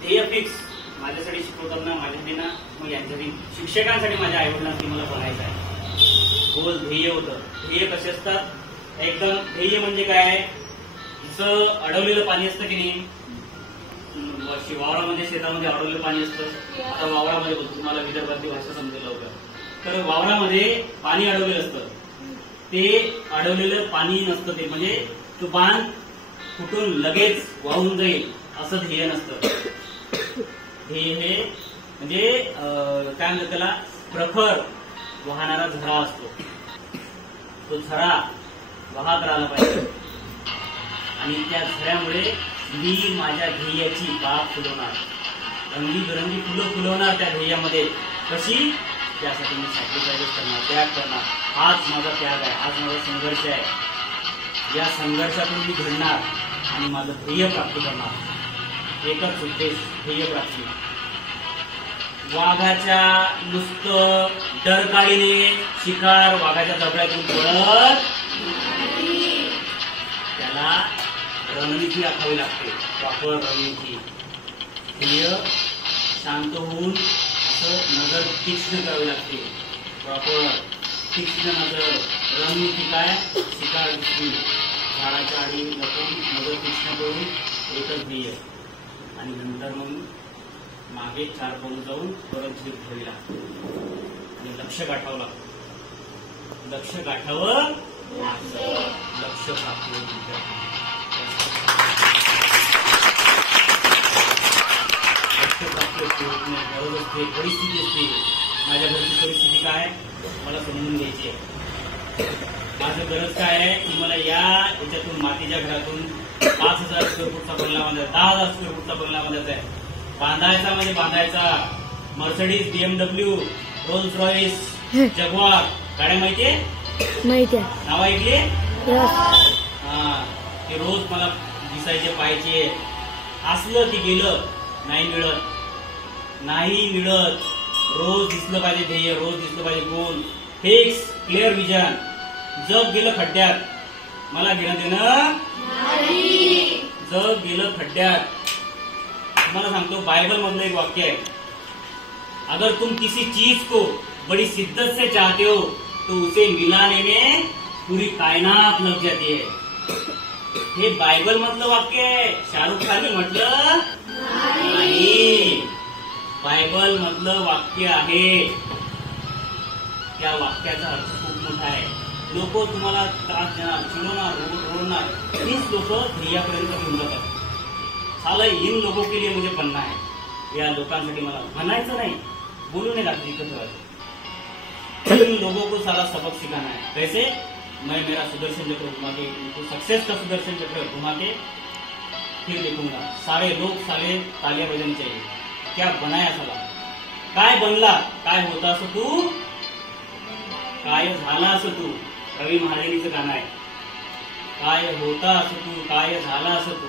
ध्येय फिक्स माझ्यासाठी शिकवताना माझ्यासाठी ना मग यांच्यासाठी शिक्षकांसाठी माझ्या आईवडिलांसाठी मला बनायचं आहे. गोल ध्येय होतं. ध्येय कसे असतात एकदम. ध्येय म्हणजे काय, जसं अडवलेलं पाणी असतं की नाही, वावरामध्ये शेतामध्ये अडवलेलं पाणी असतं. आता वावरामध्ये तुम्हाला विदर्भातली भाषा समजेल लवकर. तर वावरामध्ये पाणी अडवलेलं असतं. ते अडवलेलं पाणी नसतं, ते म्हणजे तो बांध कुठून लगेच वाहून जाईल असं ध्येय नसतं. ध्येय हे म्हणजे काय म्हणतात त्याला, प्रखर वाहणारा झरा असतो. तो झरा वाहत राहिला पाहिजे आणि त्या झऱ्यामुळे मी माझ्या ध्येयाची बाग फुलवणार, रंगीबेरंगी फुलं फुलवणार त्या ध्येयामध्ये. कशी, त्यासाठी मी सॅक्रिफाईस करणार, त्याग करणार. हाच माझा त्याग आहे, हाच माझा संघर्ष आहे. या संघर्षातून मी घडणार आणि माझं ध्येय प्राप्त करणार. एकच उद्देश, ध्येय प्राप्ती. वाघाच्या नुसतं डरकाळीने शिकार वाघाच्या जबड्यातून पडत, त्याला रणनीती आखावी लागते, प्रॉपर रणनीती. ध्येय शांत होऊन असं नजर तीक्ष्ण करावी लागते, प्रॉपर तीक्ष्ण नजर. रणनीती काय, शिकार दिसली, झाडाच्या आडी लपून नजर तीक्ष्ण करून एकच ध्येय. आणि नंतर मग मागे 4 पाऊल जाऊन परत झेप घ्यावी लागते आणि लक्ष गाठावं लागतं. लक्ष गाठावं, लक्ष प्राप्त होईल. गरज असते, परिस्थिती असते. माझ्या घरची परिस्थिती काय मला समजून घ्यायची आहे. माझं गरज काय आहे की मला याच्यातून मातीच्या घरातून 5,000 स्क्वेअर फूटचा बंगला बांधायचा, 10,000 स्क्वेअर फूटचा बंगला बांधायचा आहे. बांधायचा म्हणजे बांधायचा. मर्सिडीज, BMW, रोल्स रॉइस, जगवार गाड्या माहितीये? माहिती. नाव ऐकली? हा, ते रोज मला दिसायचे, पाहायचे. असलं की गेलं, नाही मिळत, नाही मिळत. रोज दिसलं पाहिजे ध्येय, रोज दिसलं पाहिजे गोल, फिक्स, क्लिअर विजन. जग गेलं खड्ड्यात, मला घेणं देणं. जग गेलं खड्ड्यात. तुम्हाला सांगतो, बाइबल मधलं एक वाक्य आहे, अगर तुम किसी चीज को बड़ी शिद्दत से चाहते हो तो उसे मिलाने में पूरी कायनात लग जाती है. हे बाइबल मधलं वाक्य आहे. शाहरुख खानने म्हटलं नाही, बायबल मधलं वाक्य आहे. त्या वाक्याचा अर्थ खूप मोठा आहे. लोक तुम्हाला त्रास देणार, चिडवणार, रोडणार, हीच लोक ध्येयापर्यंत घेऊन जातात. साला इन लोगों के लिए मुझे बनना है. या लोकांसाठी मला म्हणायचं नाही, बोलू नाही लागते, इकडे ठेवायचं. इन लोगों को सारा सबक सिखाना है. कैसे? मैं मेरा सुदर्शन चक्र घुमा के उनको सक्सेस का सुदर्शन चक्र घुमा के फिर देखूंगा. सारे लोग साले तालियां बजानी चाहिए. क्या बनाया साला, काय बनला, काय होता असं तू, काय झाला असं तू. रवी महादेवीचं गाणं आहे, काय होता असं तू, काय झाला असं तू.